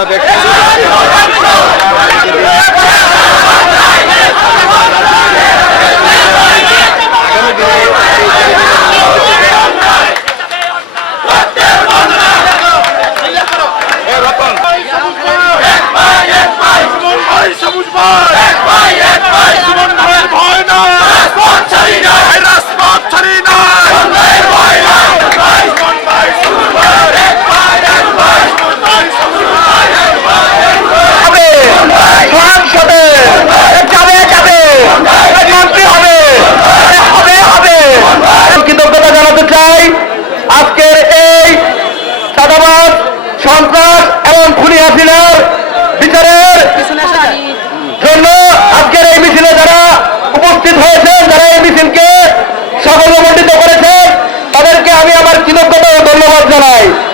bana bekle. ধন্যবাদ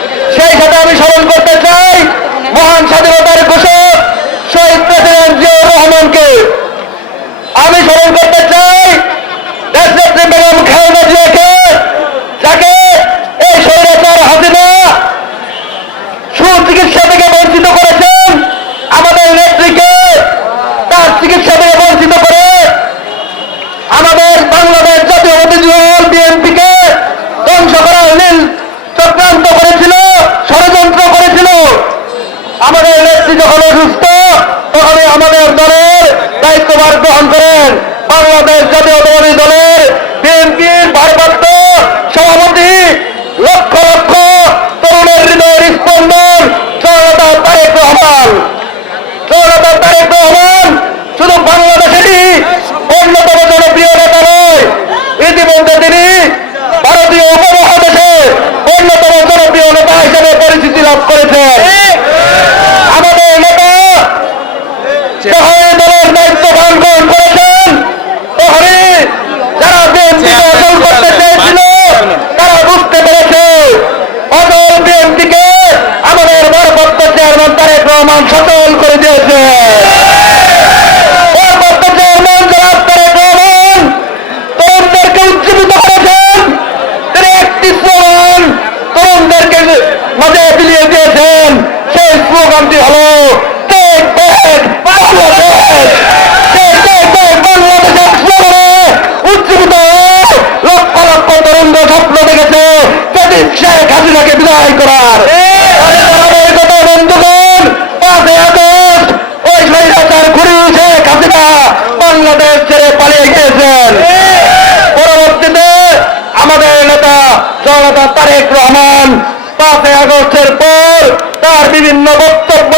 আগস্টের পর তার বিভিন্ন বক্তব্য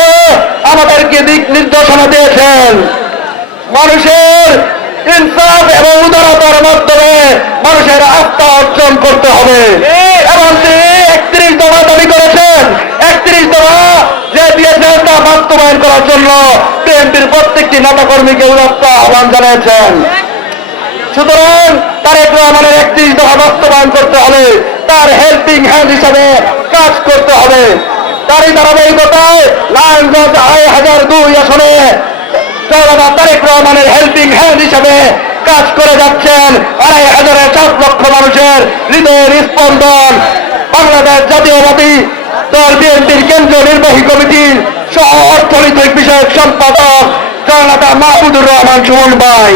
আমাদেরকে দিক নির্দেশনা দিয়েছেন। মানুষের ইনসাফ এবং উদারতার মাধ্যমে মানুষের আস্থা অর্জন করতে হবে। এবং তিনি একত্রিশ দফা দাবি করেছেন, একত্রিশ দফা যে দিয়েছেন তা বাস্তবায়ন করার জন্য বিএনপির প্রত্যেকটি নেতা কর্মীকে উদাত্ত আহ্বান জানিয়েছেন। সুতরাং তারেক রহমানের একত্রিশ দফা বাস্তবায়ন করতে হবে তার হেল্পিং হ্যান্ড হিসাবে কাজ করতে হবে। তারই ধারাবাহিকতায় নারায়ণগঞ্জ আড়াই হাজার দুই আসনে জনতা তারেক রহমানের হেল্পিং হ্যান্ড হিসাবে কাজ করে যাচ্ছেন আড়াই হাজারের সাত লক্ষ মানুষের হৃদয়ের স্পন্দন। বাংলাদেশ জাতীয়বাদী দল বিএনপির কেন্দ্রীয় নির্বাহী কমিটির সহ অর্থনৈতিক বিষয়ক সম্পাদক জনতা মাহমুদুর রহমান সুমন ভাই।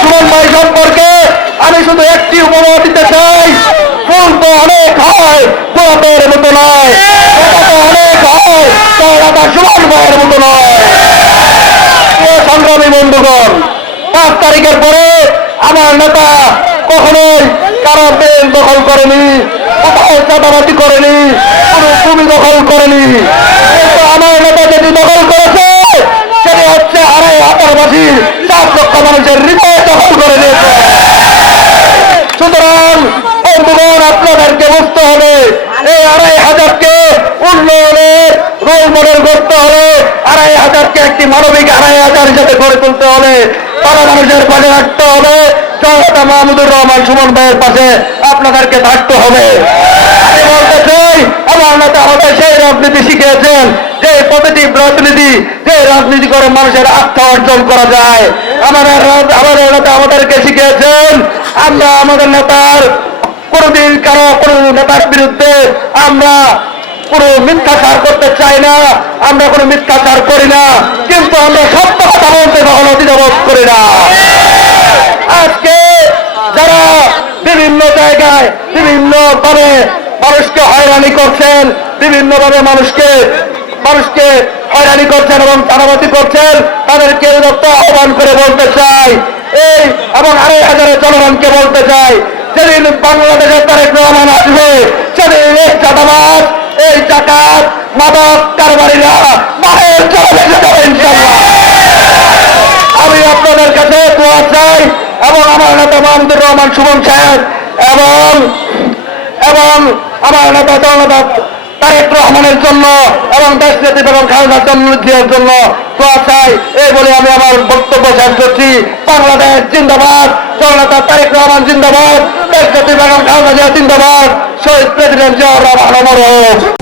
সুমন ভাই সম্পর্কে আমি শুধু একটি উপমা দিতে চাই। ফুল তো অনেক হয় গোলাপের মতো নয়। অনেক হয় জনতা সুমন ভাইয়ের মতো নয়। সংগ্রামী বন্ধুগণ, পাঁচ তারিখের পরে আমার নেতা কখনোই কারও বেল দখল করেনি, কোথাও চাঁদাবাতি করেনি, কোনো ভূমি দখল করেনি। কিন্তু আমার নেতা যেটি দখল করেছে, সেটি হচ্ছে আড়াই হাতারবাসীর চার লক্ষ মানুষের হৃদয় দখল করে নিয়েছে। সুতরাং বন্ধুগণ, আপনাদেরকে বুঝতে হবে, এই আড়াই হাজারকে উন্নয়নের রোল মডেল করতে হবে। আড়াই হাজারকে একটি মানবিক আড়াই হাজার হিসেবে গড়ে তুলতে হবে। তারা মানুষের পাশে রাখতে হবে। জনতা মাহমুদুর রহমান, সুমন ভাইয়ের পাশে আপনাদেরকে থাকতে হবে। বলতে চাই, আমার নেতা আমাদের সেই রাজনীতি শিখিয়েছেন, যে পজিটিভ রাজনীতি, যে রাজনীতি করে মানুষের আস্থা অর্জন করা যায়। আমাদের আমাদের নেতা আমাদেরকে শিখিয়েছেন আমরা আমাদের নেতার কোনোদিন কারও কোনো নেতার বিরুদ্ধে আমরা কোনো মিথ্যাচার করতে চাই না, আমরা কোনো মিথ্যাচার করি না, কিন্তু আমরা সত্য কথা বলতে কখনো দ্বিধাবোধ করি না। আজকে যারা বিভিন্ন জায়গায় বিভিন্ন ভাবে মানুষকে হয়রানি করছেন বিভিন্ন ভাবে মানুষকে মানুষকে হয়রানি করছেন এবং চানাবাতি করছেন, তাদেরকে আহ্বান করে বলতে চাই এই, এবং আড়াই হাজারের জনগণকে বলতে চাই, যেদিন বাংলাদেশের তারেক রহমান আসবে, সেদিন এই চাঁদাবাজ, এই জাকাত, মাদক কারবারিরা মায়ের চলে যাবে আমি আপনাদের কাছে দোয়া চাই, এবং আমার নেতা মাহমুদুর রহমান সুমন সাহেব, এবং এবং আমার নেতা জনতা তারেক রহমানের জন্য এবং দেশ নেত্রী বেগম জন্য জিয়ার জন্য দোয়া চাই এই বলে আমি আমার বক্তব্য শেষ করছি। বাংলাদেশ জিন্দাবাদ। জননেতা তারেক রহমান জিন্দাবাদ। দেশ নেত্রী বেগম খালেদা জিয়া জিন্দাবাদ। শহীদ প্রেসিডেন্ট জিয়াউর রহমান অমর।